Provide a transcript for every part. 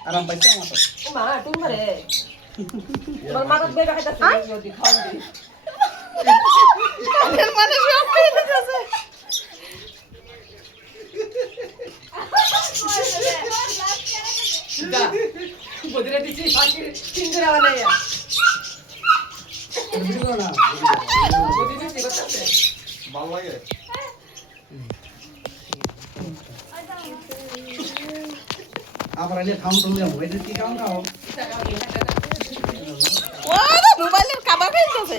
আরাম পাইছে আমার তো মা তুমি মারে তোমার মা তো বেটা খাইতাছে যদি খাওয়া দিই কানের মানে সব খেয়ে দিতেছে যা বদিরে দিছি বাকি তিন করে বানাইয়া ভিডিও না বদি দিছি করতেছে ভালো লাগে আবার এলে খাউন তুমি যাবো এটা কি খাউন খাও ওরে মোবাইলের কাবা খাইতেছে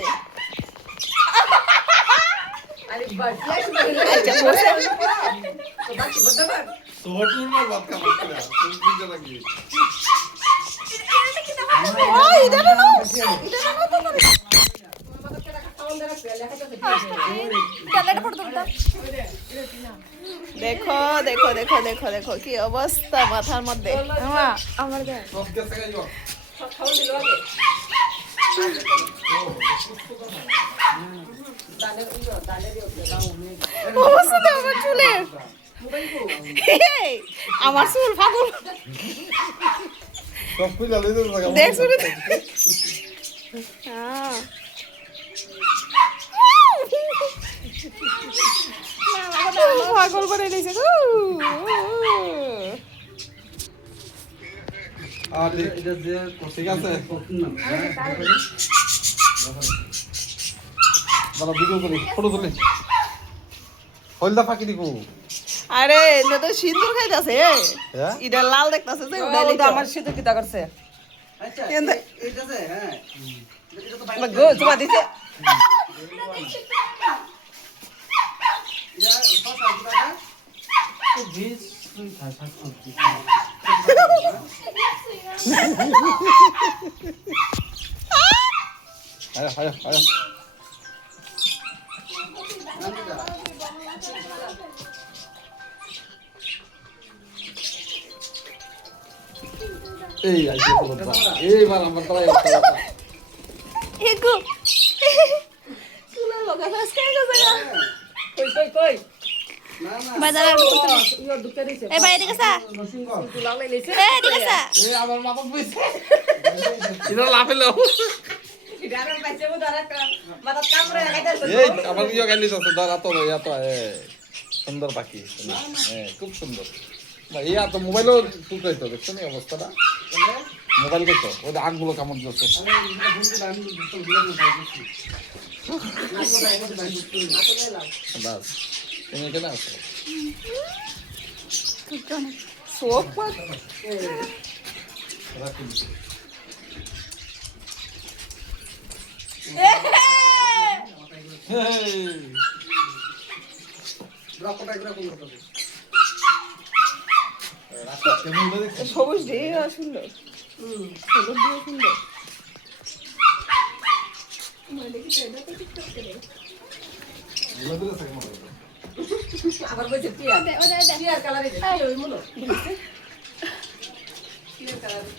আরে বাস লাইস আচ্ছা বসে তো বাকি বদলা সোহটুর না বাদ কা বাদ কা তুমি কি জানা কি ওই এটা না দেখো দেখো দেখো দেখো দেখো কি অবস্থা মাথার মধ্যে আমার দেখ সব গেছে গাইব সব খাওয়া দিল আগে দানের দিও দাও মে অবস্থা তো আমার চুলের এই, আমার চুল ফাগুল সব কইলা লইতে লাগা দেখ চুল হ্যাঁ পাগল করে দিয়েছে গো আর এটা যে ঠিক আছে কঠিন না বড় ভিডিও করি ফটো তুলি হলদা ফাঁকি দিকু আরে এটা তো সিন্দুর খাইতাছে হ্যাঁ এটা লাল দেখতাছে যে উড়াই ওটা লইতো আমার সাথে কি তা করছে আচ্ছা এন্দে- এটা যে হ্যাঁ এটা তো আমার গো তোমা দিছে এটা কথা কথা তো বীজ তুই থাক থাক আয় আয় আয় এই আইছে তো এইবার আমার তাই এগো চুলা লগা ফাস খাই গেছে গা কই কই কই না না বাজার ইও দুকে দিছে এ ভাই এদিকে সা নরসিংহ তু লাগলে লিছে এ এদিকে সা এই আমার মাথা বুঝছে এটা লাফেলো ইদারা পাইছে ও দারা মাথা কাম করে লাগাইতাছে এই আমার ইয়া গাইলি আছে ধর এত এত সুন্দর পাখি হ্যাঁ খুব সুন্দর ভাই ইয়া তো মোবাইলও টুকাই তো দেখছো না অবস্থাটা মোবাইল কইতো ওই আগগুলো কামড় দিচ্ছে বাস তুমি এখানে আছো সোপ রাখুন সবুজ দিয়ে সুন্দর সবুজ দিয়ে সুন্দর আবার কইছে পিয়া পিয়ার কালারে পিয়া ওই মনো পিয়ার কালারে